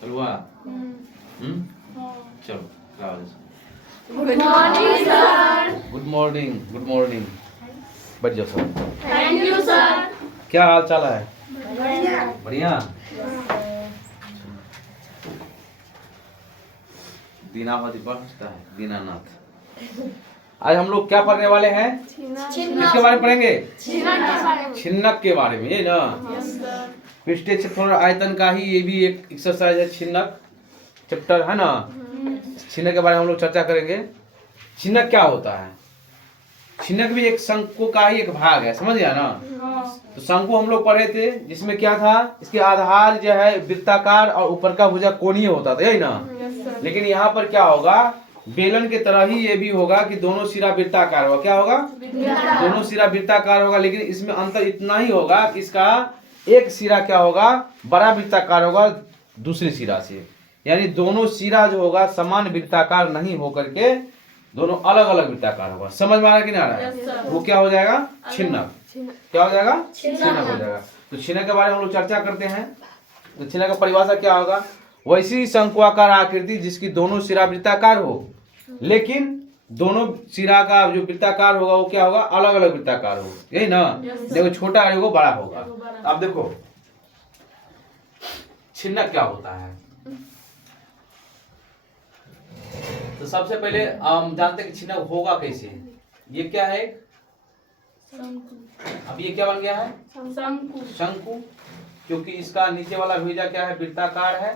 चलवा चलो good morning sir. Good morning. Good morning. बैठ जाओ सर। Thank you sir. क्या हाल चाल है? बढ़िया। बढ़िया। दीनावती पढ़ता है दीनानाथ। आज हम लोग क्या पढ़ने वाले हैं? किसके बारे में पढ़ेंगे? छिन्नक के बारे में, ये ना पृष्ठीय क्षेत्रफल और आयतन का ही ये भी एक एक्सरसाइज है। छिन्नक चैप्टर है ना, छिन्नक के बारे में हम लोग चर्चा करेंगे। छिन्नक क्या होता है? छिन्नक भी एक शंकु का ही एक भाग है, समझ गया ना। तो शंकु हम लोग पढ़े थे, जिसमें क्या था, इसके आधार जो है वृत्ताकार और ऊपर का भुजा कोणीय होता था, यही ना। लेकिन यहाँ पर क्या होगा, बेलन के तरह ही ये भी होगा कि दोनों सिरा वृत्ताकार होगा। क्या होगा? दोनों सिरा वृत्ताकार होगा, लेकिन इसमें अंतर इतना ही होगा कि इसका एक सिरा क्या होगा, बड़ा वृत्ताकार होगा दूसरी सिरा से। यानी दोनों सिरा जो होगा समान वृत्ताकार नहीं होकर के दोनों अलग अलग वृत्ताकार होगा। समझ में आ रहा है कि नहीं आ रहा है? वो क्या हो जाएगा? छिन्नक। क्या हो जाएगा? छिन्नक हो जाएगा। तो छिन्नक के बारे में हम लोग चर्चा करते हैं। तो छिन्नक का परिभाषा क्या होगा? वैसी शंक्वाकार आकृति जिसकी दोनों सिरा वृत्ताकार हो, लेकिन दोनों सिरा का जो वृत्ताकार होगा वो क्या होगा, अलग अलग वृत्ताकार हो, यही ना। देखो छोटा है वो बड़ा होगा। अब देखो छिन्नक क्या होता है। तो सबसे पहले हम जानते हैं कि छिन्नक होगा कैसे। ये क्या है? अब ये क्या बन गया है? शंकु। क्योंकि इसका नीचे वाला भुजा क्या है, वृत्ताकार है,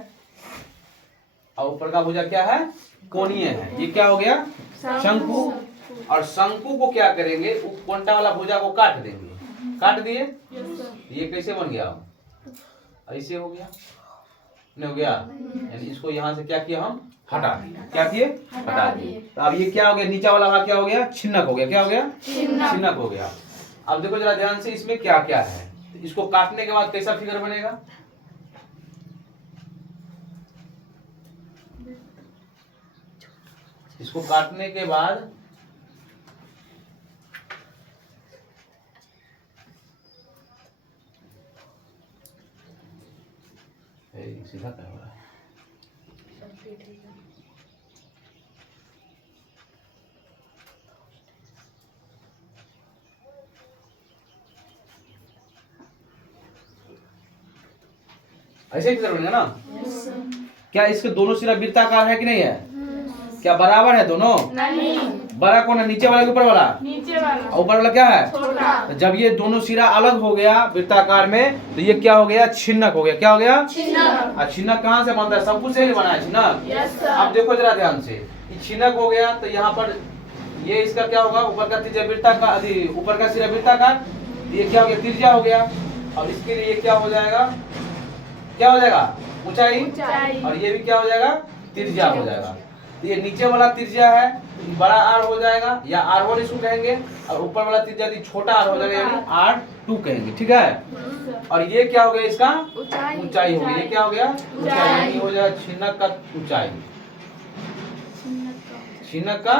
और ऊपर का भुजा क्या है, कोणीय है। ये क्या हो गया? शंकु। और शंकु को क्या करेंगे, कोणता वाला भुजा को काट देंगे। काट दिए, ये कैसे बन गया? ऐसे हो गया, नहीं हो गया? यानी इसको यहाँ से क्या किया, हम हटा दिए। क्या किए? हटा दिए। तो अब ये क्या हो गया, नीचा वाला भाग क्या हो गया? छिन्नक हो गया। क्या हो गया? छिन्नक हो गया। अब देखो जरा ध्यान से, इसमें क्या क्या है। तो इसको काटने के बाद कैसा फिगर बनेगा? इसको काटने के बाद सीधा क्या हो रहा है? ऐसे ही फिगर बनेगा ना। क्या इसके दोनों सिरा वृत्ताकार है कि नहीं है? क्या बराबर है दोनों? नहीं। बड़ा कौन है, नीचे वाला के ऊपर वाला? नीचे वाला। ऊपर वाला क्या है? छोटा। तो जब ये दोनों सिरा अलग हो गया वृत्ताकार में, तो ये क्या हो गया? छिन्नक हो गया। क्या हो गया? छिन्नक। और छिन्नक कहाँ से बनता है? शंकु से ही बना है छिन्नक। अब देखो जरा ध्यान से, छिन्नक हो गया तो यहाँ पर ये इसका क्या होगा, ऊपर का त्रिज्या वृत्ताकार, ऊपर का सिरा वृत्ताकार, ये क्या हो गया? त्रिज्या हो गया। और इसके लिए क्या हो जाएगा? क्या हो जाएगा? ऊंचाई। और ये भी क्या हो जाएगा? त्रिज्या हो जाएगा। तो ये नीचे वाला त्रिज्या है, बड़ा आर हो जाएगा, या R1 इसको कहेंगे, और ऊपर वाला त्रिज्या छोटा आर हो जाएगा, यानी R2 कहेंगे। ठीक है। और ये क्या हो गया? इसका ऊंचाई हो गई। ये क्या हो गया? ऊंचाई हो जाएगा छिन्नक का ऊंचाई। छिन्नक का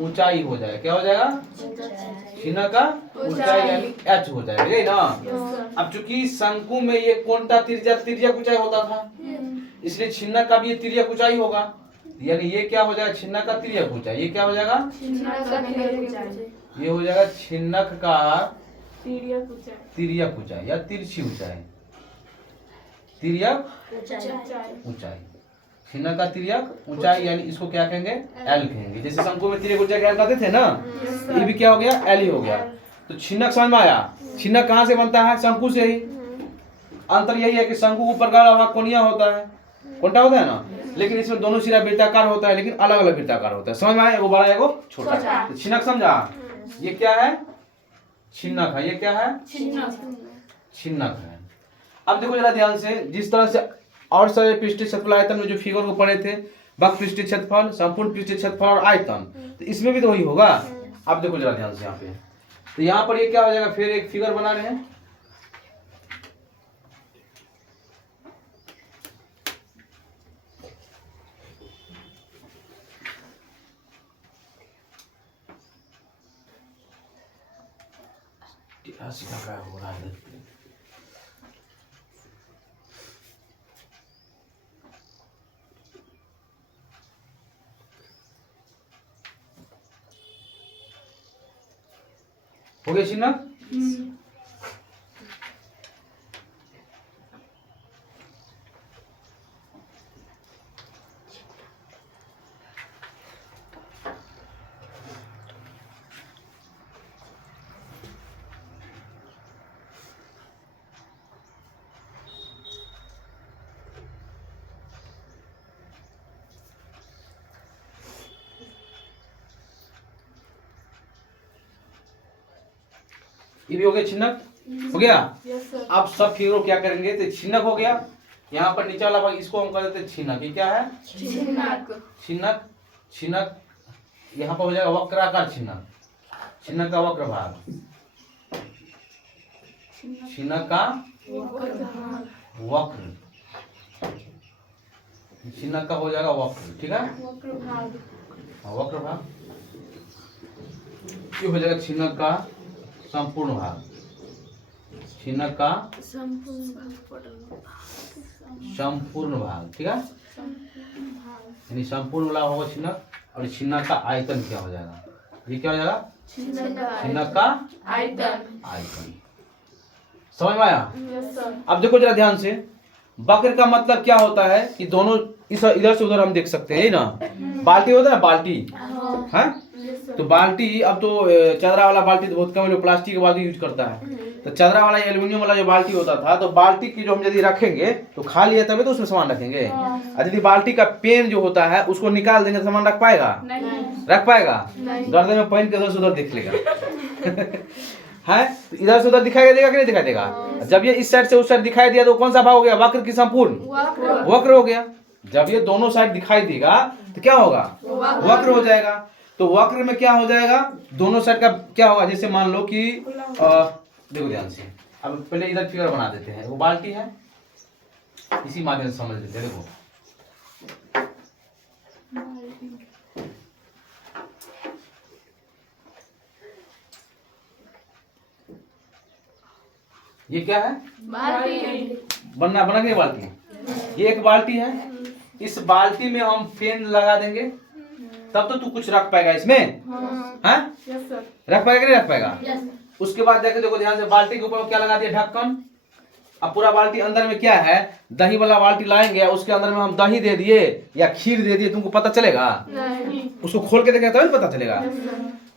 ऊंचाई हो जाएगा। क्या हो जाएगा? छिन्नक का ऊंचाई यानी H हो जाएगा, यही ना। अब चूंकि शंकु में ये कोणता तिर्यक ऊंचाई होता था, इसलिए छिन्नक का भी ये तिर्यक ऊंचाई होगा। यानी ये क्या हो जाएगा? छिन्नक का तिर्यक ऊंचाई। ये क्या हो जाएगा? ये हो जाएगा छिन्नक का तिर्यक ऊंचाई या तिरछी ऊंचाई। तिर्यक ऊंचाई, छिन्नक का तिर्यक ऊंचाई, यानी इसको क्या कहेंगे? एल कहेंगे। जैसे शंकु में तिर्यक ऊंचाई क्या कहते थे ना, ये भी क्या हो गया? एल ही हो गया। तो छिन्नक समझ में आया? छिन्नक कहाँ से बनता है? शंकु से ही। अंतर यही है कि शंकु ऊपर का भाग कोणीय होता है, कोणता होता है ना, लेकिन इसमें दोनों सिरा वृत्ताकार होता है, लेकिन अलग अलग वृत्ताकार होता है। समझ में आया? एगो बड़ा एगो छोटा। तो छिन्नक समझा? ये क्या है? छिन्नक है। ये क्या है? छिन्नक है। अब देखो जरा ध्यान से, जिस तरह से और सारे पृष्ठीय क्षेत्रफल आयतन में जो फिगर को पढ़े थे, वक्र पृष्ठीय क्षेत्रफल, संपूर्ण पृष्ठीय क्षेत्रफल और आयतन, तो इसमें भी तो वही होगा। अब देखो जरा ध्यान से यहाँ पे, तो यहाँ पर ये क्या हो जाएगा? फिर एक फिगर बना रहे हैं। क्या हो रहा है? हो गया छिन्नक। ये भी हो गया छिन्नक, हो गया। अब सब फिगर क्या करेंगे, तो छिन्नक हो गया, यहाँ पर नीचे वाला भाग इसको हम कर देते हैं छिन्नक। ये क्या है, छिन्नक। छिन्नक यहाँ पर हो जाएगा वक्राकार छिन्नक, छिन्नक का वक्र भाग, छिन्नक का वक्र, छिन्नक का हो जाएगा वक्र, ठीक है, वक्र भाग। ये हो जाएगा छिन्नक का संपूर्ण भाग, छिन्नक का संपूर्ण भाग, ठीक है। यानी संपूर्ण वाला होगा छिन्नक, और छिन्नक का आयतन क्या हो जाएगा, ये क्या हो जाएगा, छिन्नक का आयतन। समझ में आया। अब देखो जरा ध्यान से, वक्र का मतलब क्या होता है कि दोनों इधर से उधर हम देख सकते हैं ना। बाल्टी होता है ना, बाल्टी है, तो बाल्टी, अब तो चदरा वाला बाल्टी तो बहुत कम लोग प्लास्टिक की बाल्टी यूज करता है, तो चदरा वाला एल्यूमिनियम वाला जो बाल्टी होता था, तो बाल्टी की जो हम यदि रखेंगे तो खाली है तभी तो उसमें सामान रखेंगे। और यदि बाल्टी का पेन जो होता है उसको निकाल देंगे तो सामान रख पाएगा, रख पाएगा, गर्दन में पहन के उधर से उधर देख लेगा है, तो इधर से उधर दिखाई देगा कि नहीं दिखाई देगा। जब ये इस साइड से उस साइड दिखाई दिया तो कौन सा भाग हो गया, वक्र की संपूर्ण, वक्र हो गया। जब ये दोनों साइड दिखाई देगा तो क्या होगा, वक्र हो जाएगा। तो वक्र में क्या हो जाएगा, दोनों साइड का क्या होगा, जैसे मान लो कि देखो ध्यान से, अब पहले इधर फिगर बना देते हैं, वो बाल्टी है, इसी माध्यम से समझ लेते हैं। देखो ये क्या है, बना बना के बाल्टी, ये एक बाल्टी है, इस बाल्टी में हम पेन लगा देंगे तब तो तू कुछ रख पाएगा इसमें, हाँ रख पाएगा कि नहीं रख पाएगा। उसके बाद देखो ध्यान से, बाल्टी के ऊपर क्या लगा दिया, ढक्कन। अब पूरा बाल्टी अंदर में क्या है, दही वाला बाल्टी लाएंगे, उसके अंदर में हम दही दे दिए या खीर दे दिए, तुमको पता चलेगा, उसको खोल के देखेगा तभी पता चलेगा।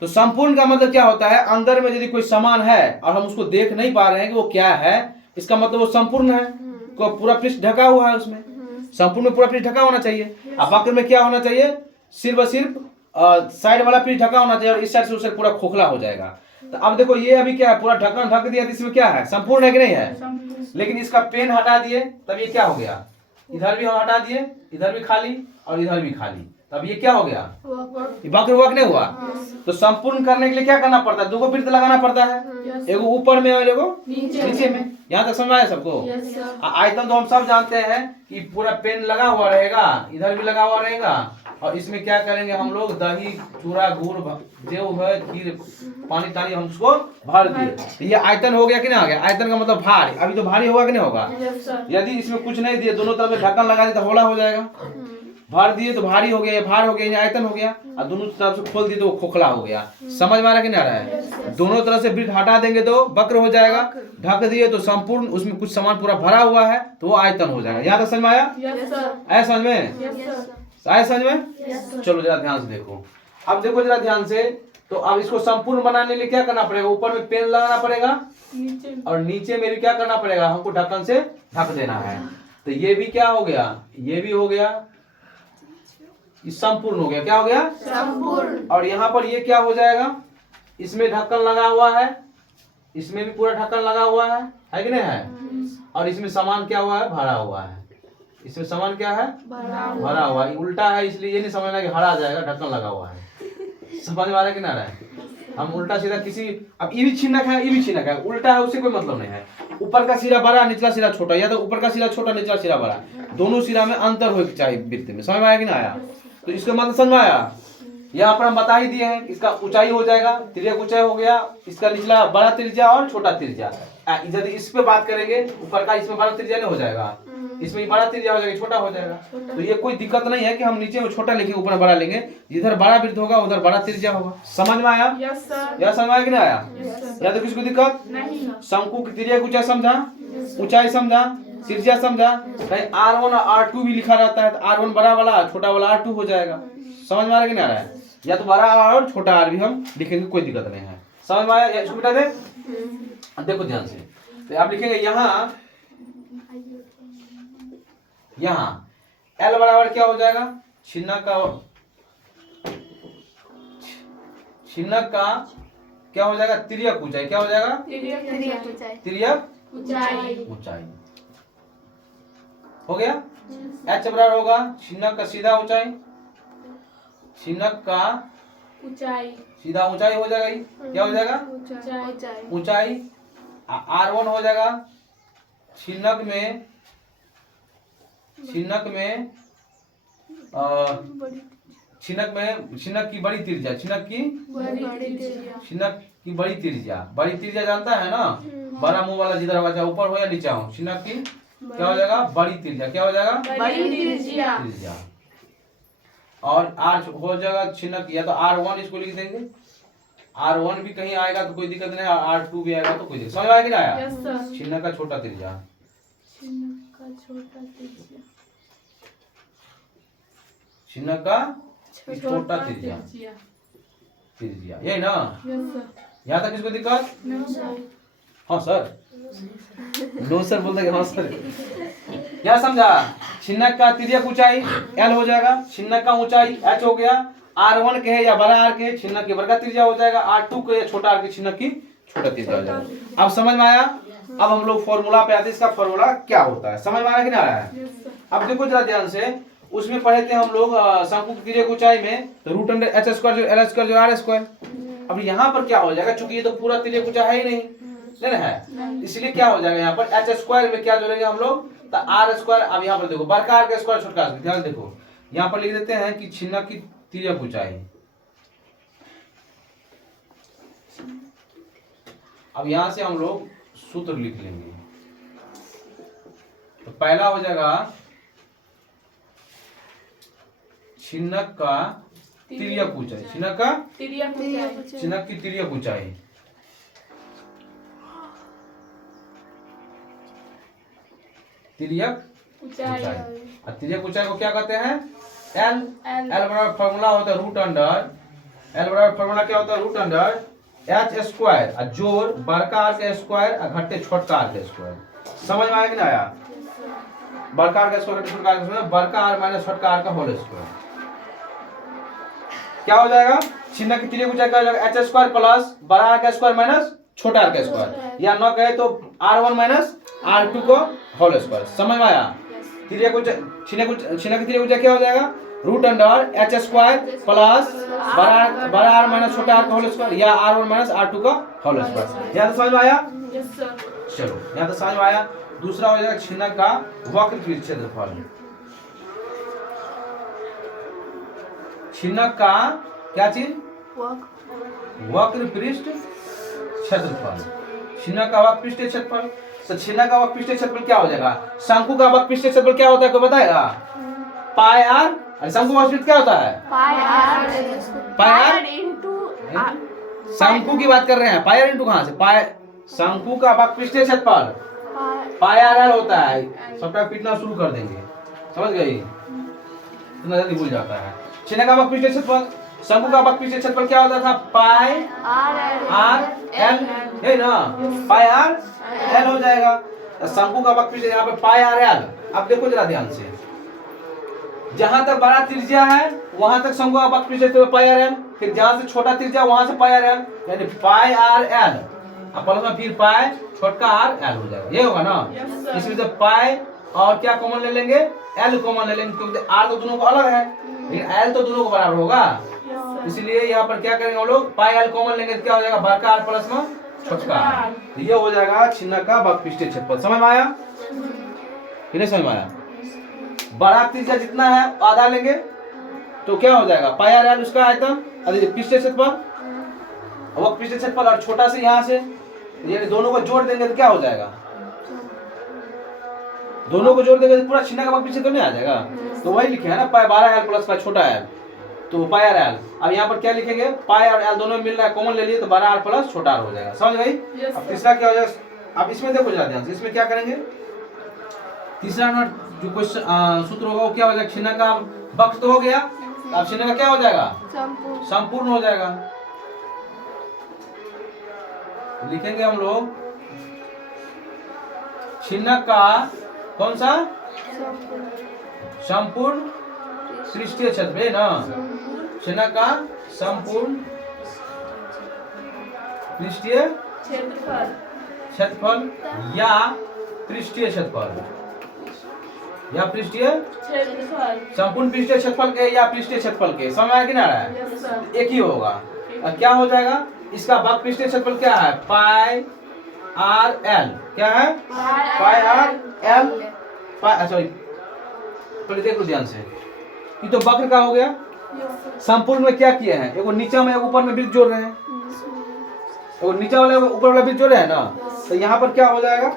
तो संपूर्ण का मतलब क्या होता है, अंदर में यदि कोई सामान है और हम उसको देख नहीं पा रहे हैं कि वो क्या है, इसका मतलब वो संपूर्ण है, को पूरा पृष्ठ ढका हुआ है, उसमें संपूर्ण में पूरा पृष्ठ ढका होना चाहिए। अब वक्र में क्या होना चाहिए, सिर्फ और सिर्फ साइड वाला पृष्ठ ढका होना चाहिए, और इस साइड से उस साइड पूरा खोखला हो जाएगा। तो अब देखो ये अभी क्या है, पूरा ढक्कन ढक दिया, तो इसमें क्या है, संपूर्ण है कि नहीं है। लेकिन इसका पेन हटा दिए तब ये क्या हो गया, इधर भी हम हटा दिए, इधर भी खाली और इधर भी खाली, तब ये क्या हो गया, वक्र हुआ कि नहीं हुआ। तो संपूर्ण करने के लिए क्या करना पड़ता है, दो वृत्त लगाना पड़ता है, एगो ऊपर में और एगो नीचे में। यहाँ तक समझ आया सबको। आयतन तो हम सब जानते हैं कि पूरा पेन लगा हुआ रहेगा, इधर भी लगा हुआ रहेगा, और इसमें क्या करेंगे हम लोग, दही चूरा गुड़ जो है खीर पानी तानी हम उसको भर दिए, ये आयतन हो गया कि नहीं आ गया। आयतन का मतलब भारी, अभी तो भारी होगा कि नहीं होगा। यदि इसमें कुछ नहीं दिए, दोनों तरफ ढक्कन लगा दिए तो हौला हो जाएगा, भर दिए तो भारी हो गया, ये भार हो गया, ये आयतन हो गया, और दोनों तरफ से खोल दिए तो वो खोखला हो गया। समझ में आ रहा कि नहीं आ रहा है। दोनों तरफ से वृत्त हटा देंगे तो वक्र हो जाएगा, ढक दिए तो संपूर्ण, उसमें कुछ सामान पूरा भरा हुआ है तो वो आयतन हो जाएगा। यहाँ तक समझ में आया, आया समझ में, आया समझ में। चलो जरा ध्यान से देखो, अब देखो जरा ध्यान से, तो अब इसको संपूर्ण बनाने के लिए क्या करना पड़ेगा, ऊपर में पेन लगाना पड़ेगा और नीचे में भी क्या करना पड़ेगा, हमको ढक्कन से ढक देना है। तो ये भी क्या हो गया, ये भी हो गया, संपूर्ण हो गया, क्या हो गया संपूर्ण। और यहाँ पर ये क्या हो जाएगा, इसमें ढक्कन लगा हुआ है, इसमें भी पूरा ढक्कन लगा हुआ है कि नहीं है, और इसमें सामान क्या हुआ है, भरा हुआ है, इसमें सामान क्या है, भरा हुआ है। उल्टा है इसलिए ये नहीं समझना कि हरा जाएगा, ढक्कन लगा हुआ है। समझ में आ रहा है कि ना रहा है। हम उल्टा सीधा किसी, अब ये भी छिन्नक है, ये भी छिन्नक है, उल्टा है उससे कोई मतलब नहीं है। ऊपर का सिरा बड़ा, निचला सिरा छोटा, या तो ऊपर का सिरा छोटा, निचला सिरा बड़ा, दोनों सिरा में अंतर हो चाहिए वृत्त में। समझ में आया कि ना आया। तो इसका मतलब समझ में आया। यहाँ पर हम बता ही दिए हैं, इसका ऊंचाई हो जाएगा, तिर्यक ऊंचाई हो गया, इसका निचला बड़ा त्रिज्या और छोटा त्रिज्या। यदि इस पे बात करेंगे ऊपर का, इसमें बड़ा त्रिज्या नहीं हो जाएगा, इसमें बड़ा त्रिज्या हो जाएगा, छोटा हो जाएगा। तो ये कोई दिक्कत नहीं है कि हम नीचे में छोटा लिखे ऊपर बड़ा लेंगे, जिधर बड़ा वृत्त होगा उधर बड़ा त्रिज्या होगा। समझ में आया? Yes sir. या समझ में आया कि नहीं आया? Yes sir. या तो किसी को दिक्कत नहीं। शंकु की त्रिज्या की ऊंचाई समझा, ऊंचाई समझा, त्रिज्या समझा। कहीं R1 और R2 भी लिखा रहता है तो R1 बड़ा वाला, छोटा वाला R2 हो जाएगा। समझ में आ रहा है कि नहीं आ रहा है? या तो बड़ा और छोटा R भी हम लिखेंगे, कोई दिक्कत नहीं है। समझ में आया? इसको मिटा दे, देखो ध्यान से। तो आप लिखेंगे यहाँ L बराबर क्या हो जाएगा, छिन्नक का क्या हो जाएगा, तिर्यक ऊंचाई। क्या हो जाएगा? तिर्यक ऊंचाई हो गया। H बराबर होगा छिन्नक का सीधा ऊंचाई, छिन्नक का सीधा ऊंचाई हो जाएगा। ये क्या हो जाएगा? ऊंचाई। R1 हो जाएगा छिन्नक में छिन्नक की बड़ी त्रिज्या, छिन्नक की बड़ी त्रिज्या। बड़ी त्रिज्या जानता है ना, बड़ा मुंह वाला जिधर होगा, चाहे ऊपर हो या नीचे हो, छिन्नक की क्या हो जाएगा, बड़ी त्रिज्या। क्या हो जाएगा? त्रिज्या। और R हो जाएगा छिन्नक, या तो R1 इसको लिख देंगे, R1 भी कहीं आएगा तो कोई दिक्कत नहीं, R2 भी आएगा तो कोई दिक्कत। समझ आया कि नहीं आया? छिन्नक का छोटा त्रिज्या, छिन्नक का छोटा त्रिज्या, यही ना? यहाँ तक किसको दिक्कत? हाँ सर, नो सर बोलते हाँ सर। क्या समझा? छिन्नक का तिर्यक ऊंचाई L हो जाएगा, छिन्नक का ऊंचाई H हो गया। R1 के है या बड़ा R के, छिन्नक की बड़ा त्रिज्या हो जाएगा। R2 के या छोटा R के, छिन्नक की छोटा त्रिज्या हो जाएगा। अब समझ में आया? अब हम लोग फॉर्मूला पे आते हैं, इसका फॉर्मूला क्या होता है। समझ में आया कि नहीं आया है? अब देखो जरा ध्यान से, उसमें पढ़े थे हम लोग शंकु की तिर्यक ऊंचाई में तो √h² जो L² जो R²। अब यहाँ पर क्या हो जाएगा, चूंकि ये तो पूरा तिर्यक ऊंचाई है ही नहीं है, इसलिए क्या हो जाएगा यहाँ पर h² में क्या जोड़ेंगे हम लोग, तो R²। अब यहाँ पर देखो बड़का R का स्क्वायर छोटका R, ध्यान देखो यहाँ पर लिख देते हैं कि छिन्नक की तिर्यक ऊंचाई। अब यहाँ से हम लोग सूत्र लिख लेंगे, तो पहला हो जाएगा छिन्नक का तिर्यक ऊंचाई, छिन्नक की तिर्यक ऊंचाई। तिर्यक ऊंचाई। और तिर्यक ऊंचाई को क्या कहते हैं? L बराबर फॉर्मूला होता है L बराबर फॉर्मूला क्या होता है, √h² और जोड़ बड़का R का स्क्वायर और घटे छोटका R का स्क्वायर। समझ में आया कि नहीं आया? बड़का R का स्क्वायर घटे छोटका R का स्क्वायर, बड़का R माइनस छोटका R का होल स्क्वायर। क्या हो जाएगा? छिन्नक की तिर्यक ऊंचाई क्या हो जाएगा, h² प्लस बड़ा R का स्क्वायर माइनस छोटा R का स्क्वायर, या न कहे तो R1 माइनस R2 को होल स्क्वायर। समझ में आया? तिर्यक ऊंचाई छिन्नक की तिर्यक ऊंचाई क्या हो जाएगा, √h² प्लस बड़ा R माइनस छोटा R का होल स्क्वायर, या R1 माइनस R2 का होल स्क्वायर। यहाँ तो समझ में आया? चलो यहाँ तो समझ में आया। दूसरा हो जाएगा छिन्नक का वक्र पृष्ठ क्षेत्रफल। छिन्नक का क्या चीज, वक्र पृष्ठ क्षेत्रफल। छिन्नक का वक्र पृष्ठ क्षेत्रफल, तो छिन्नक का वक्र पृष्ठ क्षेत्रफल क्या हो जाएगा, शंकु का वक्र पृष्ठ क्षेत्रफल क्या होता है, कोई बताएगा? पाई R। अरे शंकु का वक्र क्या होता है? पाई R शंकु की बात कर रहे हैं, पाई R इंटू कहां से, पाई शंकु का वक्र पृष्ठ क्षेत्रफल पाई R होता है। सबका पीटना शुरू कर देंगे, समझ गई? इतना जल्दी भूल जाता है। छिन्नक का वक्र पृष्ठ क्षेत्रफल, शंकु का वक्र पृष्ठ क्षेत्रफल क्या होता था, पाई R L, है ना? पाई R L हो जाएगा। शंकु का वक्र पृष्ठ यहाँ पे पाई R L। अब देखो जरा ध्यान से, जहां तक बड़ा त्रिज्या है वहां तक शंकु का वक्र पृष्ठ क्षेत्रफल पाई R L, फिर जहां से छोटा त्रिज्या वहां से पाई R L, यानी पाई R L। अब प्लस में फिर पाई छोटका R L हो जाएगा, ये होगा ना? इसमें से पाई और क्या कॉमन ले लेंगे, L कॉमन ले लेंगे, क्योंकि R तो दोनों को अलग है लेकिन L तो दोनों को बराबर होगा। इसलिए यहाँ पर क्या करेंगे हम लोग, पाई L कॉमन लेंगे तो क्या हो जाएगा, बड़का R प्लस में छोटका। ये हो जाएगा छिन्नक का वक्र पृष्ठ क्षेत्रफल। समझ में आया कि नहीं समझ में आया? बड़ा त्रिज्या जितना है आधा लेंगे तो क्या हो जाएगा, पाई R L उसका आयतन, पृष्ठ क्षेत्रफल वक्र पृष्ठ क्षेत्रफल, और छोटा से यहाँ से ये दोनों को जोड़ देंगे तो क्या हो जाएगा? दोनों को जोड़ देंगे तो पूरा छिन्ना का भाग पीछे तो नहीं आ जाएगा। तो वही लिखे है ना, पाई 12l प्लस पाई छोटा l, तो पाई आर एल। अब यहाँ पर क्या लिखेंगे? पाई और एल दोनों मिल रहा है, कॉमन ले लिए तो 12r प्लस छोटा r हो जाएगा। समझ गई? अब तीसरा क्या हो जाएगा? अब इसमें देखो जरा ध्यान से, इसमें क्या करेंगे? तीसरा नंबर जो क्वेश्चन सूत्र होगा वो क्या हो जाएगा? छिन्ना का बक्स तो हो गया, अब छिन्ना का क्या हो जाएगा? संपूर्ण हो जाएगा। लिखेंगे हम लोग छिन्ना का कौन सा? संपूर्ण पृष्ठीय क्षेत्र है ना, छिन्ना का संपूर्ण पृष्ठीय क्षेत्रफल या पृष्ठीय क्षेत्रफल या पृष्ठीय संपूर्ण पृष्ठीय क्षेत्रफल के या पृष्ठीय क्षेत्रफल के, समझ आया कि ना? एक ही होगा। अब क्या हो जाएगा? इसका भाग पृष्ठीय क्षेत्रफल क्या है? पाई आर एल। क्या है? पाई आर एल। सॉरी, पहले देखो ध्यान से, ये तो वक्र का हो गया। संपूर्ण में क्या किए हैं? एगो नीचे में एगो ऊपर में वृत्त जोड़ रहे हैं, एगो नीचे वाले ऊपर वाला वृत्त जोड़ रहे हैं ना, तो यहाँ पर क्या हो जाएगा?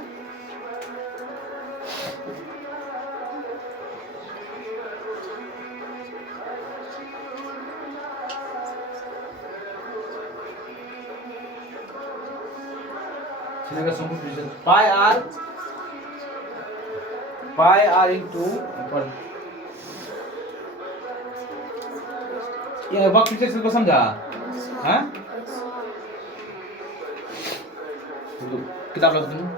पाई आर इंटू ये वक्र पृष्ठीय को समझा? हैं? तो किताब ला तुम।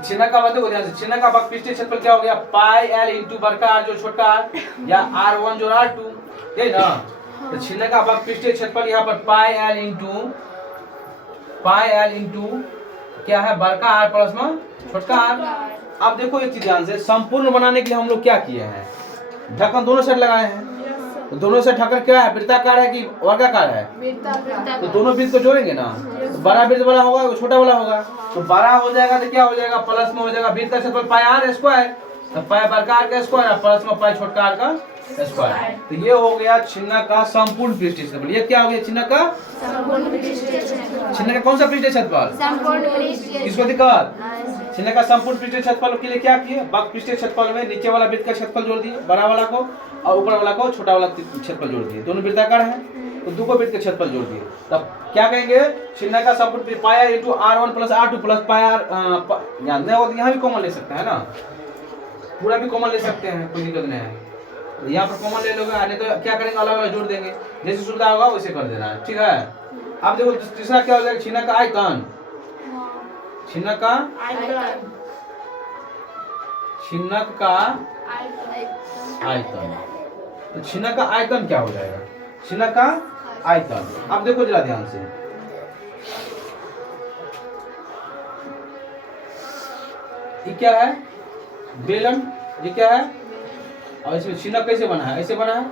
छिन्ना का बात देखो ध्यान से, छिन्ना का वक्र पृष्ठीय क्षेत्रफल क्या हो गया? पाई एल इंटू बड़का आर जो छोटा आर या r1 जो r2, ये ना। तो छिन्ना का वक्र पृष्ठीय क्षेत्रफल यहाँ पर पाई एल इंटू क्या है? बड़का आर प्लस में छोटका आर। अब देखो एक चीज ध्यान से, संपूर्ण बनाने के लिए हम लोग क्या किए हैं? ढक्कन दोनों साइड लगाए हैं। तो दोनों साइड ढक्कन क्या है? वृत्ताकार है कि वर्गाकार है? तो दोनों वृत्त को जोड़ेंगे ना, तो बड़ा वृत्त वाला होगा, छोटा वाला होगा। तो बड़ा हो जाएगा तो क्या हो जाएगा? प्लस में हो जाएगा वृत्त का क्षेत्रफल पाई आर स्क्वायर, तो पाई बड़का आर का स्क्वायर प्लस में पाई छोटका आर का स्क्वायर। तो ये हो गया छिन्ना का संपूर्ण पृष्ठीय क्षेत्रफल। ये क्या हो गया? छिन्ना का कौन सा पृष्ठीय क्षेत्रफल? किसको दिक्कत? छिन्ना का संपूर्ण पृष्ठीय क्षेत्रफल के लिए क्या किए? वक्र पृष्ठीय क्षेत्रफल में नीचे वाला वृत्त का क्षेत्रफल जोड़ दिए, बड़ा वाला को, और ऊपर वाला को, छोटा वाला क्षेत्रफल जोड़ दिए। दोनों वृत्ताकार हैं तो दो को वृत्त के क्षेत्रफल जोड़ दिए। तब क्या कहेंगे? छिन्ना का संपूर्ण pi r into r1 plus r2 plus pi r, यहाँ भी कॉमन ले सकते हैं ना, पूरा भी कॉमन ले सकते हैं, कोई दिक्कत नहीं है। यहाँ पर कॉमन ले लोगे, नहीं तो क्या करेंगे? अलग अलग जोड़ देंगे, जैसे सुविधा होगा वैसे कर देना है। ठीक है? अब देखो तीसरा क्या हो जाएगा? छिन्ना का आयतन। छिन्नक का आयतन। तो छिन्नक का आयतन क्या हो जाएगा? छिन्नक का आयतन। अब देखो जरा ध्यान से, ये क्या है? बेलन। ये क्या है? और इसमें छिन्नक कैसे बना है? ऐसे बना है,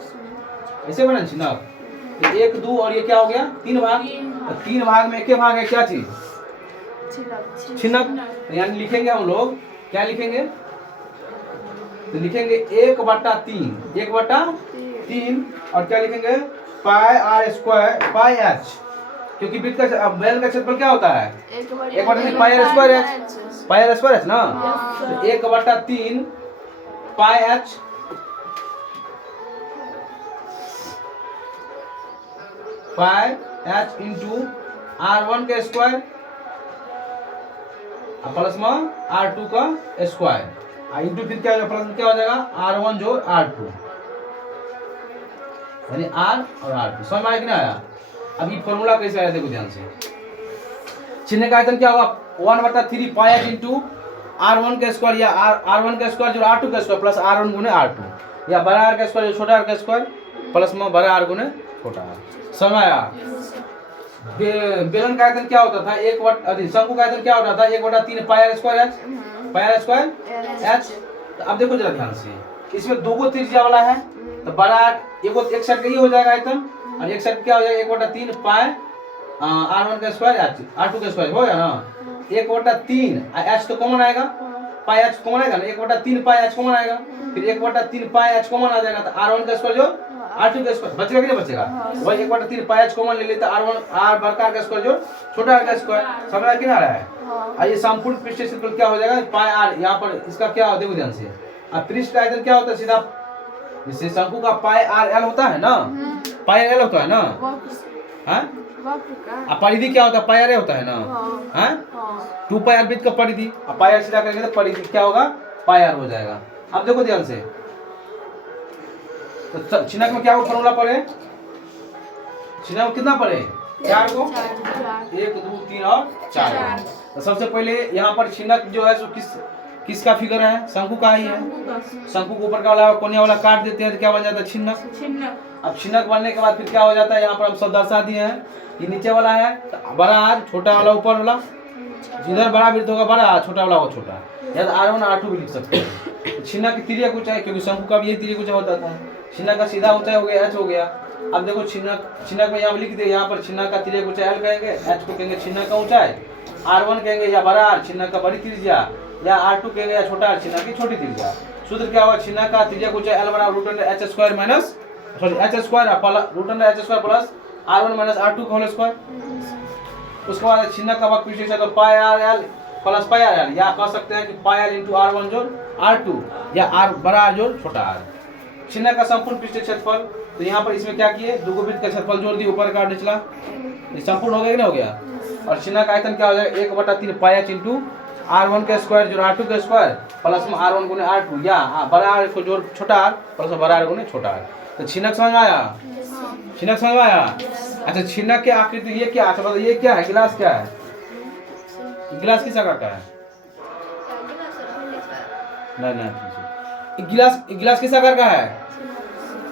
ऐसे बना है छिन्नक। 1 2 और ये क्या हो गया? 3 भाग। तो 3 भाग में एक भाग है क्या चीज? छिन्नक। यानी लिखेंगे हम लोग, क्या लिखेंगे? तो लिखेंगे 1/3, 1/3, और क्या लिखेंगे? पाई आर स्क्वायर पाई एच, क्योंकि वृत्त का बेलन का क्षेत्रफल क्या होता है? 1/3 pi r square h, pi r square h ना। तो 1/3 pi h pi h into r1 का स्क्वायर प्लस में r2 का स्क्वायर, इंटू फिर क्या हो जाएगा? प्लस में क्या हो जाएगा? r1 जो r2, यानी r और r2। समझ में आया कि नहीं आया? अब ये फॉर्मूला कैसे आया देखो ध्यान से। छिन्नक का आयतन क्या होगा? 1/3 पाई एच इंटू r1 का स्क्वायर या r1 का स्क्वायर जो r2 का स्क्वायर प्लस r1 गुने r2, या बड़ा r का स्क्वायर जो छोटा r का स्क्वायर प्लस में बड़ा r गुने छोटा r। समझ आया? बेलन का आयतन क्या होता था? शंकु का आयतन क्या होता था? 1/3 pi r square h, pi r square h. तो अब देखो जरा ध्यान से, इसमें दो गो त्रिज्या वाला है, तो बड़ा एक साइड का ये हो जाएगा आयतन, और एक साइड क्या हो जाएगा? 1/3 पाई r1 का स्क्वायर एच, r2 का स्क्वायर हो गया ना। 1/3 एच तो कॉमन आएगा, पाई एच कॉमन आएगा ना, 1/3 पाई एच कॉमन आएगा, फिर 1/3 पाई एच कॉमन आ जाएगा, तो R1 का स्क्वायर जो R2 का स्क्वायर बचेगा कि नहीं बचेगा, वही 1/3 पाई एच कॉमन ले लेते R1 R बड़का का स्क्वायर जो छोटा r का स्क्वायर, समझ में आ रहा है। आइए संपूर्ण पृष्ठीय क्षेत्रफल क्या हो जाएगा, पाई r, यहाँ पर इसका क्या देखो ध्यान से, अब पृष्ठ का आयतन क्या होता है सीधा, जैसे शंकु का पाई r l होता है ना, पाई l होता है ना, हाँ, अब परिधि क्या होता है, पाई r होता है ना, हाँ, 2 पाई r वृत्त का परिधि, अब पाई r सीधा करेंगे तो परिधि क्या होगा, पाई r हो जाएगा। अब देखो ध्यान से, तो छिनक में क्या वो फॉर्मूला पढ़े, छिनक में कितना पढ़े, 4 को 1 2 3 और 4। तो सबसे पहले यहाँ पर छिनक जो है सो किसका फिगर है, शंकु का ही है, शंकु के ऊपर का वाला कोने वाला काट देते हैं तो क्या बन जाता है, छिन्नक। अब छिन्नक बनने के बाद फिर क्या हो जाता है, यहाँ पर हम सब दर्शा दिए हैं, ये नीचे वाला है तो बड़ा आर, छोटा वाला ऊपर वाला, जिधर बड़ा वृत्त होगा बड़ा आर, छोटा वाला हो छोटा, या तो R1 R2 भी लिख सकते हैं। छिन्नक की तिर्यक ऊंचाई, क्योंकि शंकु का भी यही तिर्यक ऊंचाई होता था, छिन्नक का सीधा ऊंचाई हो गया h हो गया। अब देखो छिन्नक में यहाँ लिख दे, यहाँ पर छिन्नक का तिर्यक ऊंचाई l कहेंगे, h को कहेंगे छिन्नक का ऊंचाई, R1 कहेंगे या बड़ा आर छिन्नक का बड़ी त्रिज्या, या R2 कहेंगे या छोटा आर छिन्नक की छोटी त्रिज्या। सूत्र क्या होगा, छिन्नक का तिर्यक ऊंचाई l बराबर √h² minus h² √h² plus R1 minus R2 का होल स्क्वायर। उसके बाद छिन्नक का वक्त पीछे तो पाई r l plus pi r l, या कह सकते हैं कि पाई l इंटू R1 जोड़ R2, या r बड़ा r जोड़ छोटा r। छिन्नक का संपूर्ण पृष्ठीय क्षेत्रफल, तो यहाँ पर इसमें क्या किए, दो वृत्त का क्षेत्रफल जोड़ दिए, ऊपर का निचला, ये संपूर्ण हो गया कि नहीं हो गया। और छिन्नक का आयतन क्या हो जाएगा, 1/3 पाई h इंटू R1 का स्क्वायर जोड़ R2 का स्क्वायर प्लस में R1 गुने R2, या बड़ा r को जोड़ छोटा r प्लस में बड़ा r गुने छोटा r। तो छिन्नक समझ में आया, छिन्नक समझ में आया। अच्छा छिन्नक के आकृति ये क्या, अच्छा बताओ ये क्या है, गिलास क्या है, गिलास किस आकार का है, नहीं गिलास किस आकार का है,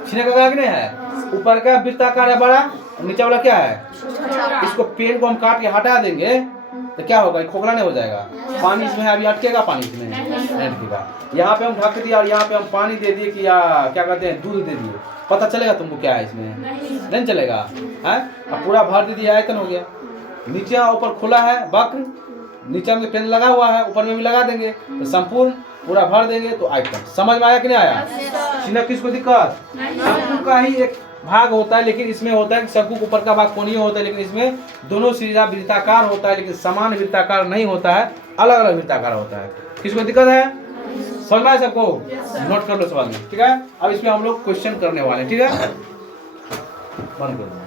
छिन्नक आकार का नहीं है, ऊपर का वृत्ताकार है बड़ा, नीचे वाला क्या है, इसको पेन को हम काट के हटा देंगे तो क्या होगा, खोखला नहीं हो जाएगा, पानी इसमें अभी अटकेगा, पानी इसमें नहीं अटकेगा। यहाँ पे हम ढक दिया और यहाँ पे हम पानी दे दिए कि या क्या कहते हैं दूध दे दिए, पता चलेगा तुमको क्या है इसमें, नहीं चलेगा है। अब पूरा भर दे दिया, आयतन हो गया, नीचे ऊपर खुला है वक्र, नीचे में पेन लगा हुआ है, ऊपर में भी लगा देंगे तो संपूर्ण पूरा भर देंगे तो आयतन। समझ में आया कि नहीं आया, छिन्नक किसको दिक्कत, शंकु का ही एक भाग होता है, लेकिन इसमें होता है कि शंकु के ऊपर का भाग कोणीय होता है, लेकिन इसमें दोनों सिरा वृत्ताकार होता है, लेकिन समान वृत्ताकार नहीं होता है, अलग अलग वृत्ताकार होता है। किसको दिक्कत है, समझ में आया सबको, नोट कर लो सवाल में, ठीक है। अब इसमें हम लोग क्वेश्चन करने वाले हैं, ठीक है, बंद कर दो।